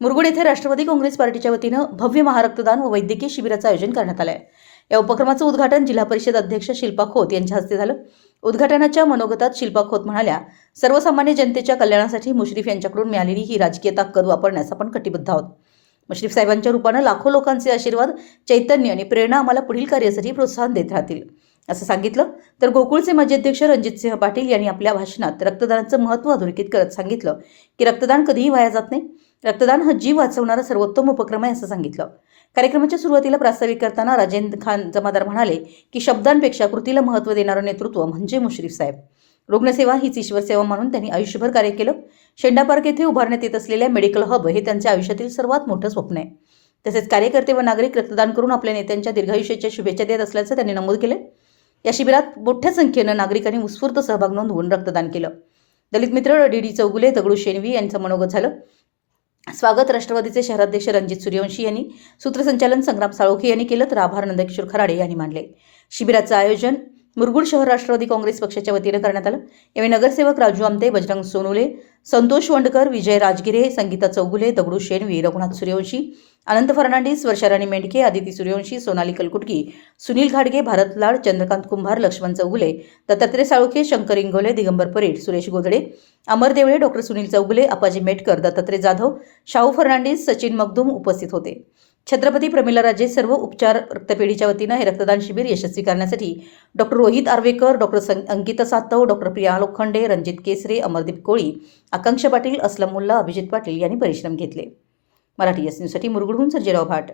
मुरगुड येथे राष्ट्रवादी काँग्रेस पार्टीच्या वतीनं भव्य महारक्तदान व वैद्यकीय शिबिराचं आयोजन करण्यात आलं आहे। या उपक्रमाचं उद्घाटन जिल्हा परिषद अध्यक्ष शिल्पा खोत यांच्या हस्ते झालं। उद्घाटनाच्या मनोगतात शिल्पा खोत म्हणाल्या, सर्वसामान्य जनतेच्या कल्याणासाठी मुश्रीफ यांच्याकडून मिळालेली ही राजकीय ताकद वापरण्यास आपण कटिबद्ध आहोत। मुश्रीफ साहेबांच्या रूपानं लाखो लोकांचे आशीर्वाद, चैतन्य आणि प्रेरणा आम्हाला पुढील कार्यासाठी प्रोत्साहन देत राहतील, असं सांगितलं। तर गोकुळचे माजी अध्यक्ष रणजितसिंह पाटील यांनी आपल्या भाषणात रक्तदानाचं महत्त्व अधोरेखित करत सांगितलं की रक्तदान कधीही वाया जात नाही। रक्तदान हा जीव वाचवणारा सर्वोत्तम उपक्रम आहे, असं सांगितलं। कार्यक्रमाच्या सुरुवातीला प्रास्ताविक करताना राजेंद्र खान जमादार म्हणाले की शब्दांपेक्षा कृतीला महत्त्व देणारं नेतृत्व म्हणजे मुश्रीफ साहेब। रुग्णसेवा हीच ईश्वर सेवा म्हणून त्यांनी आयुष्यभर कार्य केलं। शेंडा पार्क येथे उभारण्यात येत असलेल्या मेडिकल हब हे त्यांच्या आयुष्यातील सर्वात मोठं स्वप्न आहे। तसेच कार्यकर्ते व नागरिक रक्तदान करून आपल्या नेत्यांच्या दीर्घायुष्याच्या शुभेच्छा देत असल्याचं त्यांनी नमूद केलं। या शिबिरात मोठ्या संख्येनं नागरिकांनी उत्स्फूर्त सहभाग नोंदवून रक्तदान केलं। दलित मित्र डी चौगुले, दगडू शेणवी यांचं मनोगत झालं। स्वागत राष्ट्रवादीचे शहराध्यक्ष रणजित सूर्यवंशी यांनी, सूत्रसंचालन संग्राम साळोखे यांनी केलं, तर आभार नंदकिशोर खराडे यांनी मानले। शिबिराचं आयोजन मुरगुड शहर राष्ट्रवादी काँग्रेस पक्षाच्या वतीनं करण्यात आलं। यावेळी नगरसेवक राजू आमते, बजरंग सोनुले, संतोष वंडकर, विजय राजगिरे, संगीता चौगुले, दगडू शेणवी, रघुनाथ सूर्यवंशी, अनंत फर्नांडिस, वर्षाराणी मेंढके, आदिती सूर्यवंशी, सोनाली कलकुटकी, सुनील घाडगे, भारत लाड, चंद्रकांत कुंभार, लक्ष्मण चौगुले, दत्तात्रय साळोखे, शंकर इंगोले, दिगंबर परेड, सुरेश गोदडे, अमर देवळे, डॉक्टर सुनील चौगुले, अप्पाजी मेटकर, दत्तात्रय जाधव, शाहू फर्नांडिस, सचिन मगदूम उपस्थित होते। छत्रपती प्रमिलाराजे सर्व उपचार रक्तपेढीच्या वतीनं हे रक्तदान शिबिर यशस्वी करण्यासाठी doctor Rohit Arvekar, doctor Ankita Satav, doctor Priya Lokhande, Ranjit Kesare, Amardeep Koli, Akanksha Patil, Aslam Mulla, Abhijit Patil यांनी परिश्रम घेतले। मराठी एस न्यूजसाठी मुरगुडहून सर्जेराव भाट।